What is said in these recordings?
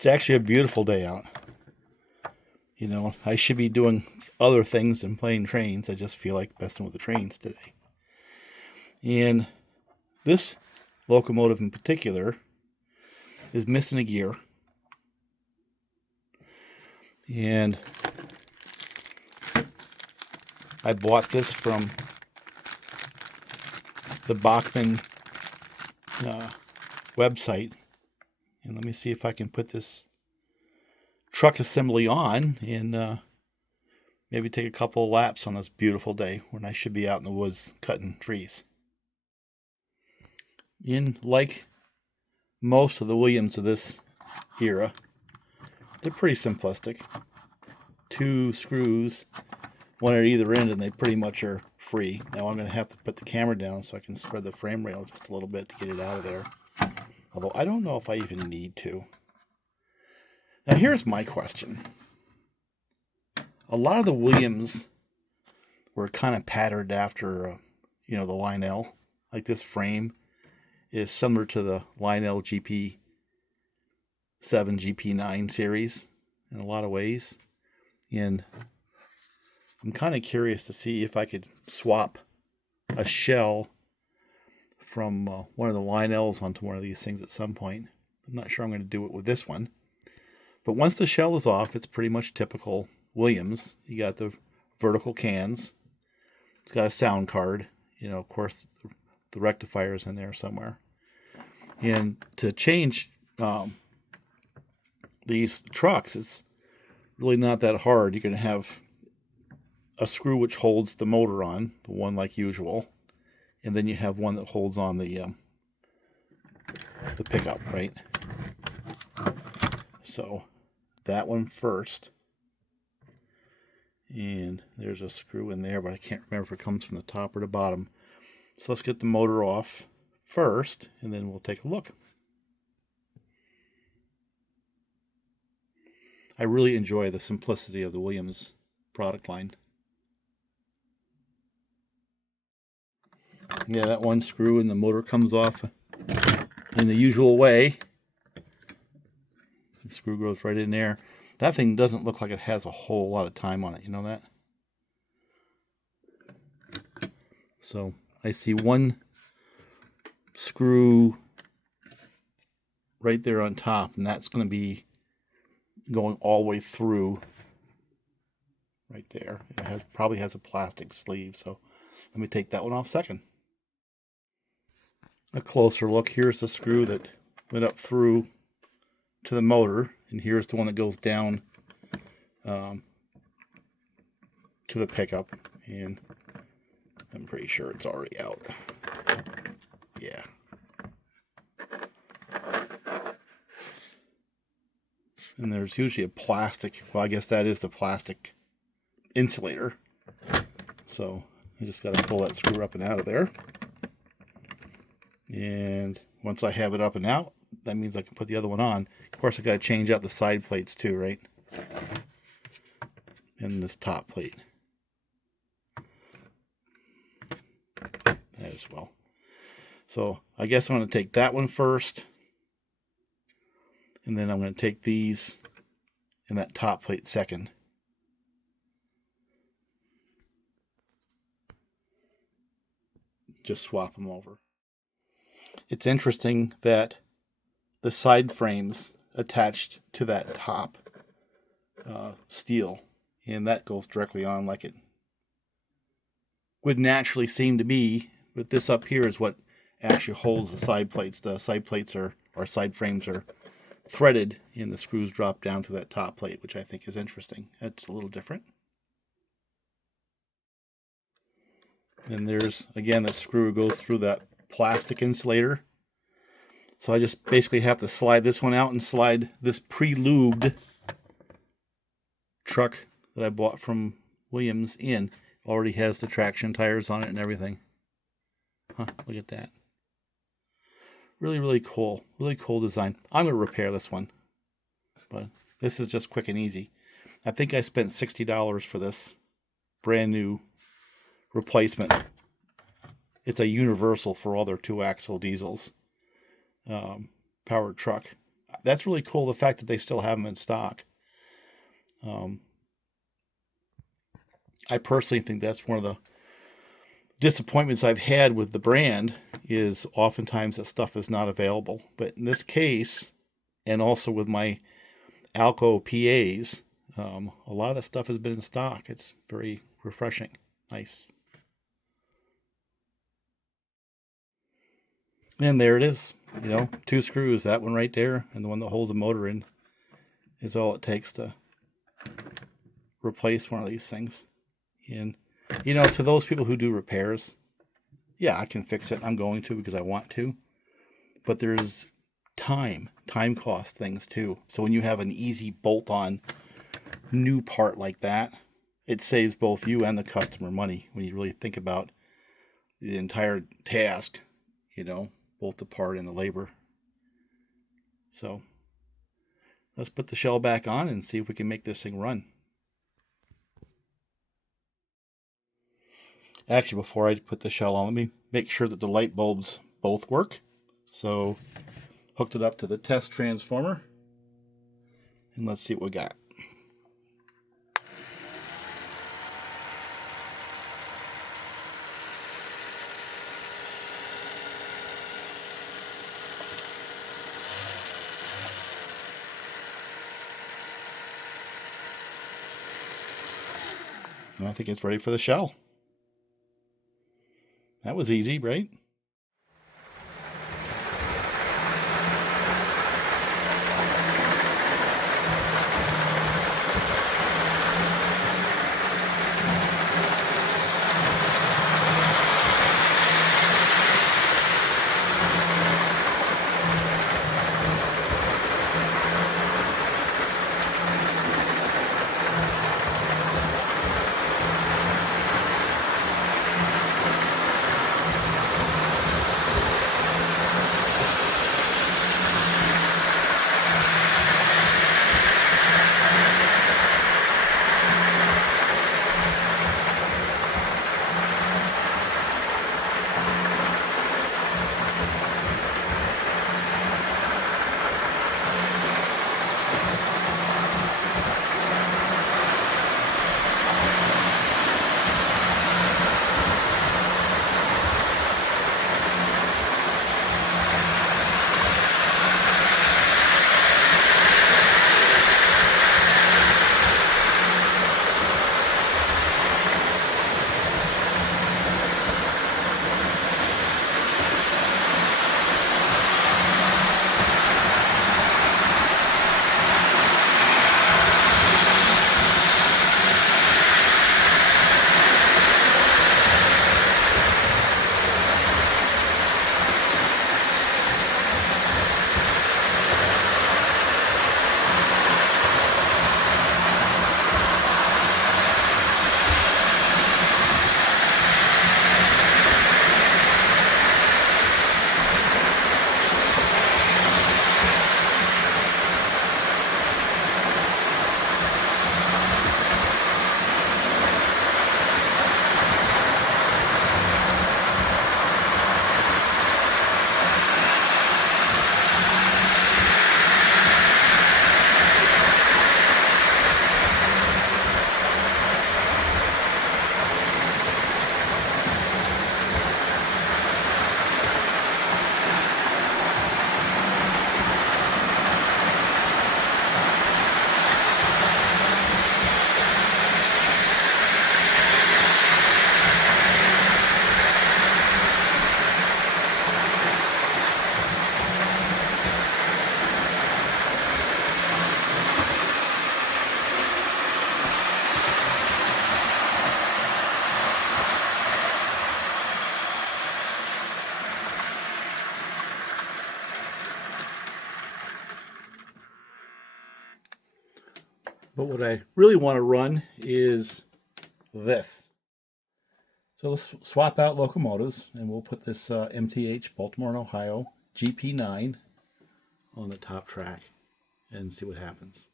It's actually a beautiful day out. You know, I should be doing other things than playing trains. I just feel like messing with the trains today. And this locomotive in particular is missing a gear. And I bought this from the Bachmann website. And let me see if I can put this truck assembly on and maybe take a couple of laps on this beautiful day when I should be out in the woods cutting trees. Like most of the Williams of this era, they're pretty simplistic. 2 screws, one at either end, and they pretty much are free. Now I'm going to have to put the camera down so I can spread the frame rail just a little bit to get it out of there. Although I don't know if I even need to. Now here's my question. A lot of the Williams were kind of patterned after, the Lionel. Like this frame is similar to the Lionel GP7, GP9 series in a lot of ways. And I'm kind of curious to see if I could swap a shell from one of the Lionels onto one of these things at some point. I'm not sure I'm going to do it with this one. But once the shell is off, it's pretty much typical Williams. You got the vertical cans. It's got a sound card. Of course, the rectifier is in there somewhere. And to change these trucks, it's really not that hard. You're going to have a screw which holds the motor on, the one like usual. And then you have one that holds on the pickup, right? So that one first. And there's a screw in there, but I can't remember if it comes from the top or the bottom. So let's get the motor off first, and then we'll take a look. I really enjoy the simplicity of the Williams product line. Yeah, that one screw and the motor comes off in the usual way. The screw goes right in there. That thing doesn't look like it has a whole lot of time on it. You know that? So I see one screw right there on top, and that's going to be going all the way through right there. It probably has a plastic sleeve, so let me take that one off second. A closer look. Here's the screw that went up through to the motor, and here's the one that goes down to the pickup, and I'm pretty sure it's already out. Yeah. And there's usually a plastic, well, I guess that is the plastic insulator. So I just got to pull that screw up and out of there. And once I have it up and out, that means I can put the other one on. Of course, I got to change out the side plates too, right? And this top plate. That as well. So I guess I'm going to take that one first. And then I'm going to take these and that top plate second. Just swap them over. It's interesting that the side frames attached to that top steel, and that goes directly on like it would naturally seem to be, but this up here is what actually holds the side plates. The side plates or side frames are threaded, and the screws drop down to that top plate, which I think is interesting. That's a little different. And there's, again, the screw goes through that plastic insulator. So I just basically have to slide this one out and slide this pre-lubed truck that I bought from Williams in. Already has the traction tires on it and everything. Huh, look at that. Really, really cool. Really cool design. I'm going to repair this one. But this is just quick and easy. I think I spent $60 for this brand new replacement. It's a universal for all their 2-axle diesels. Powered truck. that's really cool, the fact that they still have them in stock. I personally think that's one of the disappointments I've had with the brand, is oftentimes that stuff is not available. But in this case, and also with my Alco PAs, a lot of that stuff has been in stock. It's very refreshing. Nice. And there it is. 2 screws. That one right there, and the one that holds the motor in, is all it takes to replace one of these things. And, to those people who do repairs, yeah, I can fix it. I'm going to, because I want to. But there's time cost things too. So when you have an easy bolt-on new part like that, it saves both you and the customer money when you really think about the entire task, both the part and the labor. So let's put the shell back on and see if we can make this thing run. Actually, before I put the shell on, let me make sure that the light bulbs both work. So hooked it up to the test transformer, and let's see what we got. And I think it's ready for the shell. That was easy, right? But what I really want to run is this. So let's swap out locomotives, and we'll put this MTH, Baltimore and Ohio, GP9 on the top track and see what happens.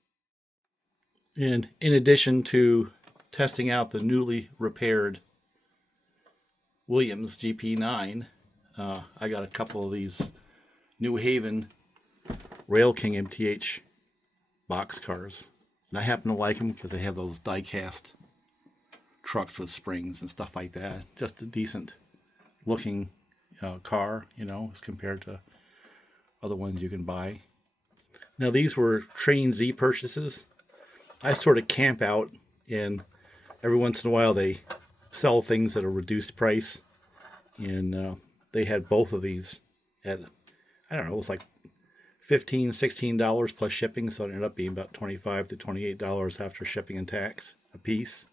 And in addition to testing out the newly repaired Williams GP9, I got a couple of these New Haven Rail King MTH box cars. And I happen to like them because they have those die-cast trucks with springs and stuff like that. Just a decent looking car, as compared to other ones you can buy. Now, these were Train Z purchases. I sort of camp out, and every once in a while they sell things at a reduced price. And they had both of these at, I don't know, it was like $15, $16 plus shipping, so it ended up being about $25 to $28 after shipping and tax a piece.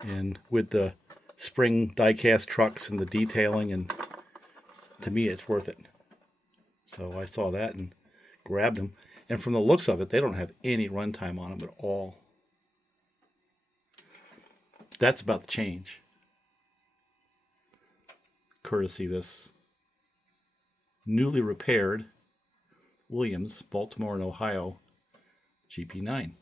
And with the spring die-cast trucks and the detailing, and to me it's worth it. So I saw that and grabbed them. And from the looks of it, they don't have any runtime on them at all. That's about the change. Courtesy this newly repaired Williams, Baltimore and Ohio GP9.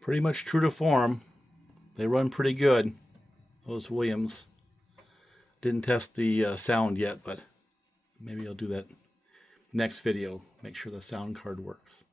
Pretty much true to form. They run pretty good, those Williams. Didn't test the sound yet, but maybe I'll do that next video. Make sure the sound card works.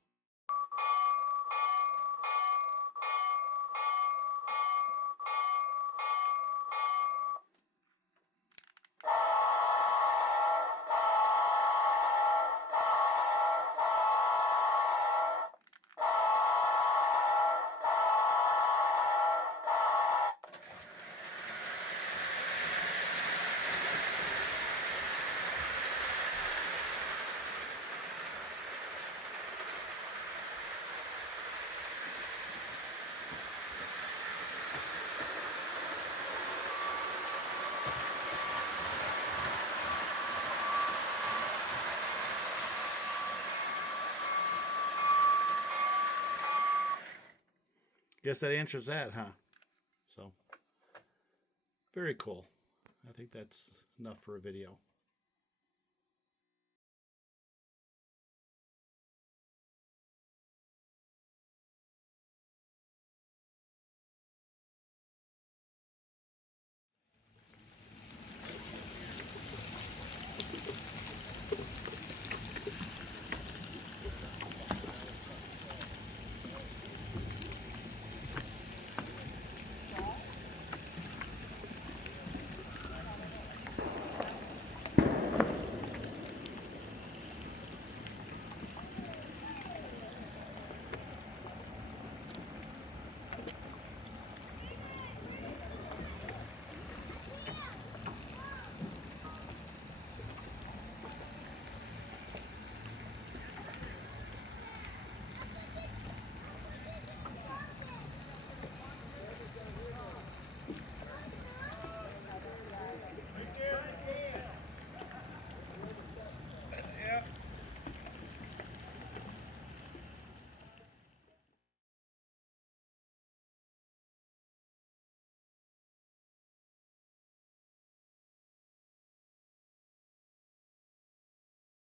Guess that answers that, huh? So, very cool. I think that's enough for a video.